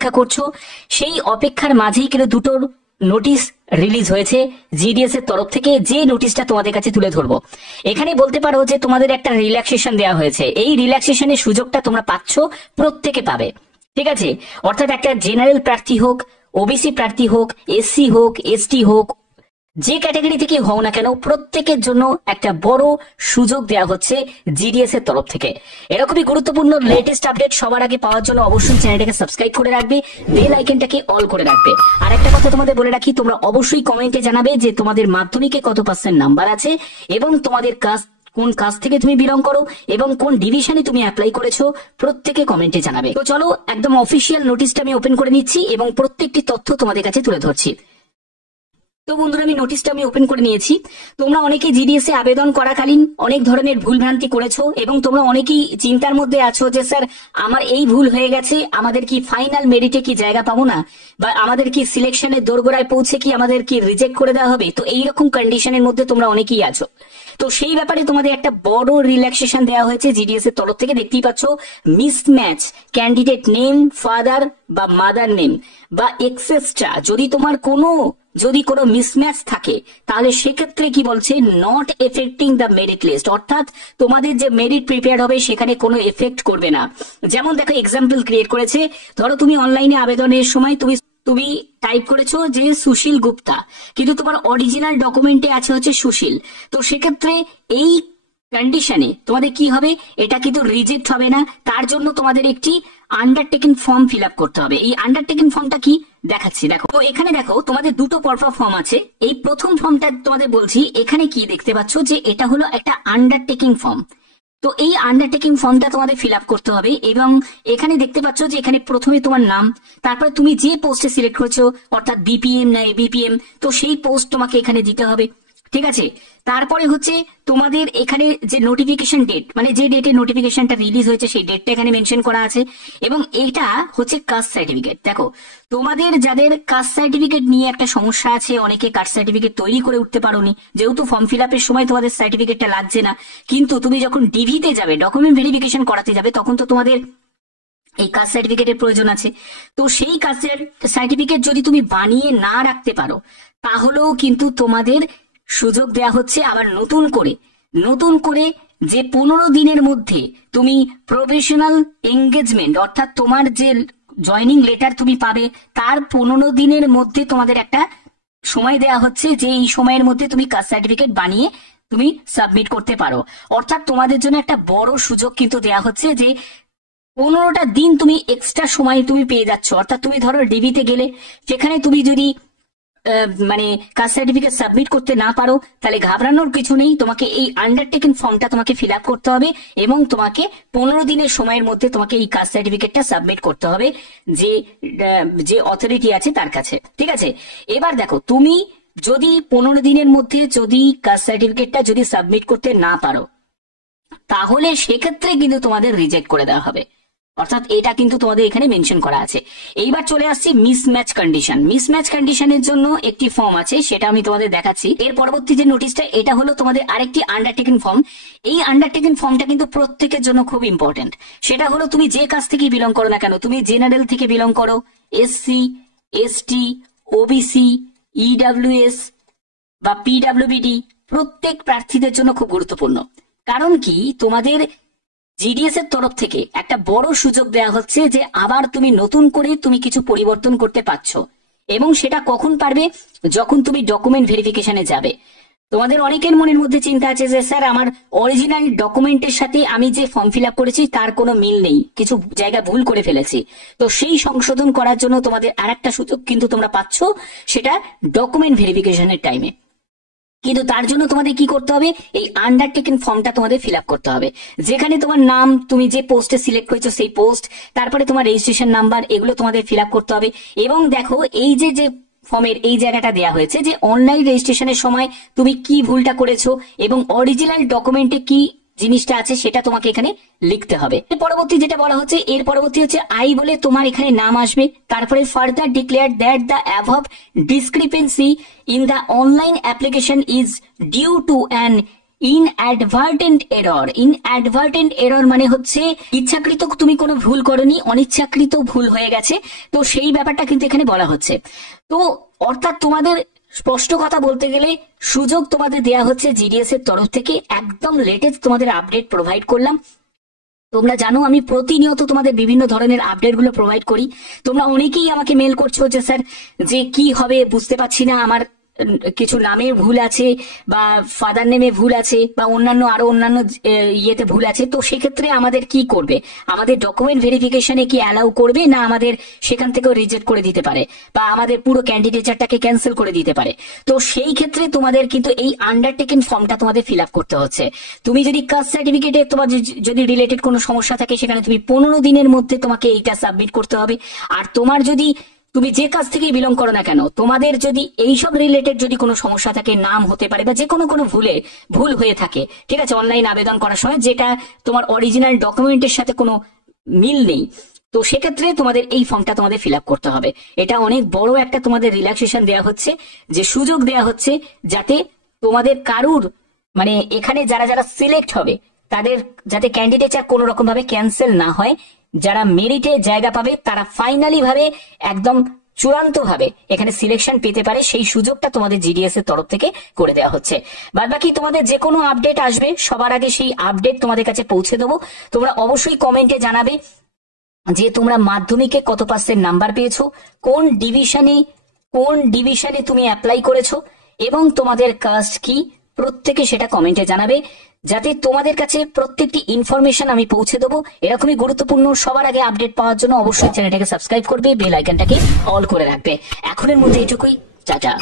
অপেক্ষা করছো, সেই অপেক্ষার মাঝেই কিন্তু দুটো নোটিশ রিলিজ হয়েছে জিডিএস এর তরফ থেকে, যে নোটিশটা তোমাদের কাছে তুলে ধরবো। এখানে বলতে পারো যে তোমাদের একটা রিল্যাক্সেশন দেওয়া হয়েছে, এই রিল্যাক্সেশনের সুযোগটা তোমরা পাচ্ছ, প্রত্যেকে পাবে, ঠিক আছে। অর্থাৎ একটা জেনারেল প্রার্থী হোক, ওবিসি প্রার্থী হোক, এসসি হোক, এসটি হোক, যে ক্যাটাগরি থেকে হও না কেন, প্রত্যেকের জন্য একটা বড় সুযোগ দেওয়া হচ্ছে জিডিএস এর তরফ থেকে। এরকমই গুরুত্বপূর্ণ লেটেস্ট আপডেট সবার আগে পাওয়ার জন্য অবশ্যই চ্যানেলটাকে সাবস্ক্রাইব করে রাখবে, বেল আইকনটাকে অল করে রাখবে। আর একটা কথা তোমাদের বলে রাখি, তোমরা অবশ্যই কমেন্টে জানাবে যে তোমাদের মাধ্যমিকে কত পার্সেন্ট নাম্বার আছে এবং তোমাদের কাস্ট, কোন কাস্ট থেকে তুমি বিলং করো এবং কোন ডিভিশনে তুমি অ্যাপ্লাই করেছো, প্রত্যেকে কমেন্টে জানাবে। তো চলো একদম অফিসিয়াল নোটিশটা আমি ওপেন করে নিচ্ছি এবং প্রত্যেকটি তথ্য তোমাদের কাছে তুলে ধরছি। তো বন্ধুরা, আমি নোটিশটা ওপেন করে নিয়েছি। তোমরা অনেকে জিডিএস এ আবেদন করাকালীন অনেক ধরনের ভুলভ্রান্তি করেছো এবং তোমরা অনেকেই চিন্তার মধ্যে আছো যে স্যার আমার এই ভুল হয়ে গেছে, আমাদের কি ফাইনাল মেরিটে কি জায়গা পাবো না, বা আমাদের কি সিলেকশনের দোরগোড়ায় পৌঁছে কি আমাদের কি রিজেক্ট করে দেওয়া হবে। তো এইরকম কন্ডিশনের মধ্যে তোমরা অনেকেই আছো। তো সেই ব্যাপারে তোমাদের একটা বড় রিল্যাক্সেশন দেওয়া হয়েছে জিডিএস এর তরফ থেকে। দেখতেই পাচ্ছ, মিসম্যাচ ক্যান্ডিডেট নেম, ফাদার বা মাদার নেম বা এক্সেস্ট্রা, যদি কোনো মিসম্যাচ থাকে তাহলে সেক্ষেত্রে কি বলছে, not affecting the merit list, অর্থাৎ তোমাদের যে মেরিট প্রিপেয়ার হবে সেখানে কোনো এফেক্ট করবে না। যেমন দেখো, এক্সাম্পল ক্রিয়েট করেছে, ধরো তুমি অনলাইনে আবেদনের সময় তুমি টাইপ করেছো যে সুশীল গুপ্তা, কিন্তু তোমার অরিজিনাল ডকুমেন্টে আছে হচ্ছে সুশীল। তো সেক্ষেত্রে এই কন্ডিশনে তোমাদের কি হবে, এটা কিন্তু রিজেক্ট হবে না। তার জন্য তোমাদের একটি আন্ডারটেকিং ফর্ম ফিল আপ করতে হবে। এই আন্ডারটেকিং ফর্মটা কি দেখাচ্ছি, দেখো। তো এখানে দেখো, তোমাদের দুটো পরপর ফর্ম আছে। এই প্রথম ফর্মটা তোমাদের বলছি, এখানে কি দেখতে পাচ্ছ যে এটা হলো একটা আন্ডারটেকিং ফর্ম। তো এই আন্ডারটেকিং ফর্মটা তোমাদের ফিল আপ করতে হবে এবং এখানে দেখতে পাচ্ছ যে এখানে প্রথমে তোমার নাম, তারপরে তুমি যে পোস্টে সিলেক্ট করেছো, অর্থাৎ বিপিএম না এবিপিএম, তো সেই পোস্ট তোমাকে এখানে দিতে হবে, ঠিক আছে। তারপরে হচ্ছে তোমাদের এখানে যে নোটিফিকেশন ডেট, মানে যে ডেটে নোটিফিকেশনটা রিলিজ হয়েছে সেই ডেটটা এখানে মেনশন করা আছে। এবং এটা হচ্ছে কাস্ট সার্টিফিকেট। দেখো, তোমাদের যাদের কাস্ট সার্টিফিকেট নিয়ে একটা সমস্যা আছে, অনেকে কাস্ট সার্টিফিকেট তৈরি করে উঠতে পারোনি, যেহেতু ফর্ম ফিল আপের সময় তোমাদের সার্টিফিকেটটা লাগছে না, কিন্তু তুমি যখন ডিভিতে যাবে, ডকুমেন্ট ভেরিফিকেশন করাতে যাবে, তখন তো তোমাদের এই কাস্ট সার্টিফিকেটের প্রয়োজন আছে। তো সেই কাস্টের সার্টিফিকেট যদি তুমি বানিয়ে না রাখতে পারো, তাহলেও কিন্তু তোমাদের সুযোগ দেয়া হচ্ছে আবার নতুন করে যে 15 দিনের মধ্যে তুমি প্রফেশনাল এঙ্গেজমেন্ট, অর্থাৎ তোমার যে জয়নিং লেটার তুমি পাবে, তার 15 দিনের মধ্যে তোমাদের একটা সময় দেয়া হচ্ছে, যে এই সময়ের মধ্যে তুমি কাস্ট সার্টিফিকেট বানিয়ে তুমি সাবমিট করতে পারো। অর্থাৎ তোমাদের জন্য একটা বড় সুযোগ কিন্তু দেয়া হচ্ছে যে 15টা দিন তুমি এক্সট্রা সময় তুমি পেয়ে যাচ্ছ। অর্থাৎ তুমি ধরো ডিবিতে গেলে, সেখানে তুমি যদি মানে কাস্ট সার্টিফিকেট সাবমিট করতে না পারো, তাহলে ঘাবড়ানোর কিছু নেই। তোমাকে এই আন্ডারটেকিং ফর্মটা তোমাকে ফিল আপ করতে হবে এবং তোমাকে 15 দিনের সময়ের মধ্যে তোমাকে এই কাস্ট সার্টিফিকেটটা সাবমিট করতে হবে যে অথরিটি আছে তার কাছে, ঠিক আছে। এবার দেখো, তুমি যদি 15 দিনের মধ্যে যদি কাস্ট সার্টিফিকেটটা যদি সাবমিট করতে না পারো, তাহলে সেক্ষেত্রে কিন্তু তোমাদের রিজেক্ট করে দেওয়া হবে। অর্থাৎ এটা কিন্তু তোমাদের এখানে মেনশন করা আছে। এইবার চলে আসছে মিসম্যাচ কন্ডিশন। মিসম্যাচ কন্ডিশনের জন্য একটি ফর্ম আছে, সেটা আমি তোমাদের দেখাচ্ছি। এর পরবর্তী যে নোটিশটা, এটা হলো তোমাদের আরেকটি আন্ডারটেকিং ফর্ম। এই আন্ডারটেকিং ফর্মটা কিন্তু প্রত্যেকের জন্য খুব ইম্পর্টেন্ট। সেটা হলো তুমি যে কাজ থেকে বিলং করো না কেন, তুমি জেনারেল থেকে বিলং করো, এসসি, এসটি, ওবিসি, ইডব্লিউএস বা পিডব্লিউবিডি, প্রত্যেক প্রার্থীদের জন্য খুব গুরুত্বপূর্ণ। কারণ কি, তোমাদের জিডিএস এর তরফ থেকে একটা বড় সুযোগ দেওয়া হচ্ছে যে আবার তুমি নতুন করে তুমি কিছু পরিবর্তন করতে পারছো। এবং সেটা কখন পারবে, যখন তুমি ডকুমেন্ট ভেরিফিকেশনে যাবে। তোমাদের অনেকের মনের মধ্যে চিন্তা আছে যে স্যার আমার অরিজিনাল ডকুমেন্টের সাথে আমি যে ফর্ম ফিল আপ করেছি তার কোনো মিল নেই, কিছু জায়গা ভুল করে ফেলেছি। তো সেই সংশোধন করার জন্য তোমাদের আরেকটা সুযোগ কিন্তু তোমরা পাচ্ছ, সেটা ডকুমেন্ট ভেরিফিকেশনের টাইমে। কিন্তু তার জন্য তোমাদের কি করতে হবে, এই আন্ডারটেকিং ফর্মটা তোমাদের ফিল আপ করতে হবে, যেখানে তোমার নাম, তুমি যে পোস্টে সিলেক্ট করেছো সেই পোস্ট, তারপরে তোমার রেজিস্ট্রেশন নাম্বার, এগুলো তোমাদের ফিল আপ করতে হবে। এবং দেখো, এই যে ফর্মের এই জায়গাটা দেয়া হয়েছে যে অনলাইন রেজিস্ট্রেশনের সময় তুমি কি ভুলটা করেছো এবং অরিজিনাল ডকুমেন্টে কি জিনিসটা আছে সেটা তোমাকে এখানে লিখতে হবে। এর পরবর্তী যেটা বলা হচ্ছে, এর পরবর্তী হচ্ছে আই বলে তোমার এখানে নাম আসবে, তারপরে further declare that the above discrepancy in the online application is due to an inadvertent error. Inadvertent error মানে হচ্ছে ইচ্ছাকৃত তুমি কোনো ভুল করনি, অনিচ্ছাকৃত ভুল হয়ে গেছে, তো সেই ব্যাপারটা কিন্তু এখানে বলা হচ্ছে। তো অর্থাৎ তোমাদের স্পষ্ট কথা বলতে গেলে সুযোগ তোমাদের দেয়া হচ্ছে জিডিএস এর তরফ থেকে, একদম লেটেস্ট তোমাদের আপডেট প্রোভাইড করলাম। তোমরা জানো আমি প্রতিনিয়ত তোমাদের বিভিন্ন ধরনের আপডেট গুলো প্রোভাইড করি। তোমরা অনেকেই আমাকে মেল করছো যে স্যার যে কি হবে বুঝতে পারছি না, আমার কিছু নামে ভুল আছে বা ফাদার নেমে ভুল আছে বা অন্যান্য আরো অন্যান্য ইয়েতে ভুল আছে, তো সেক্ষেত্রে আমাদের কি করবে? আমাদের ডকুমেন্ট ভেরিফিকেশনে কি অ্যালাউ করবে, না আমাদের সেখান থেকেও রিজেক্ট করে দিতে পারে বা আমাদের পুরো ক্যান্ডিডেটটাকে ক্যান্সেল করে দিতে পারে? তো সেই ক্ষেত্রে তোমাদের কিন্তু এই আন্ডারটেকেন ফর্মটা তোমাদের ফিল আপ করতে হচ্ছে। তুমি যদি কাস্ট সার্টিফিকেটে তোমার যদি রিলেটেড কোনো সমস্যা থাকে, সেখানে তুমি 15 দিনের মধ্যে তোমাকে এইটা সাবমিট করতে হবে। আর তোমার যদি তুমি যে কাজ থেকে বিলং করো না কেন, তোমাদের যদি এইসব রিলেটেড যদি কোনো সমস্যা থাকে, নাম হতে পারে বা যে কোনো ভুল হয়ে থাকে, ঠিক আছে, অনলাইন আবেদন করার সময় যেটা তোমার অরিজিনাল ডকুমেন্টের সাথে কোনো মিল নেই, তো সেক্ষেত্রে তোমাদের এই ফর্মটা তোমাদের ফিল আপ করতে হবে। এটা অনেক বড় একটা তোমাদের রিল্যাক্সেশন দেওয়া হচ্ছে, যে সুযোগ দেওয়া হচ্ছে যাতে তোমাদের কারুর মানে এখানে যারা যারা সিলেক্ট হবে তাদের যাতে ক্যান্ডিডেটরা কোনো রকম ভাবে ক্যান্সেল না হয়, যারা মেরিটে জায়গা পাবে তারা ফাইনালি ভাবে একদম চূড়ান্ত ভাবে এখানে সিলেকশন পেতে পারে, সেই সুযোগটা তোমাদের জিডিএস এর তরফ থেকে করে দেওয়া হচ্ছে। বাদ বাকি তোমাদের যে কোনো আপডেট আসবে সবার আগে সেই আপডেট তোমাদের কাছে পৌঁছে দেবো। তোমরা অবশ্যই কমেন্টে জানাবে যে তোমরা মাধ্যমিকে কত পার্সেন্ট নাম্বার পেয়েছো, কোন ডিভিশনে তুমি অ্যাপ্লাই করেছো এবং তোমাদের কাস্ট কি, প্রত্যেকে সেটা কমেন্টে জানাবে, যাতে তোমাদের কাছে প্রত্যেকটি ইনফরমেশন আমি পৌঁছে দেবো। এরকমই গুরুত্বপূর্ণ সবার আগে আপডেট পাওয়ার জন্য অবশ্যই চ্যানেলটাকে সাবস্ক্রাইব করবে, বেল আইকনটাকে অল করে রাখবে। এখনের মধ্যে এটুকুই, টাটা।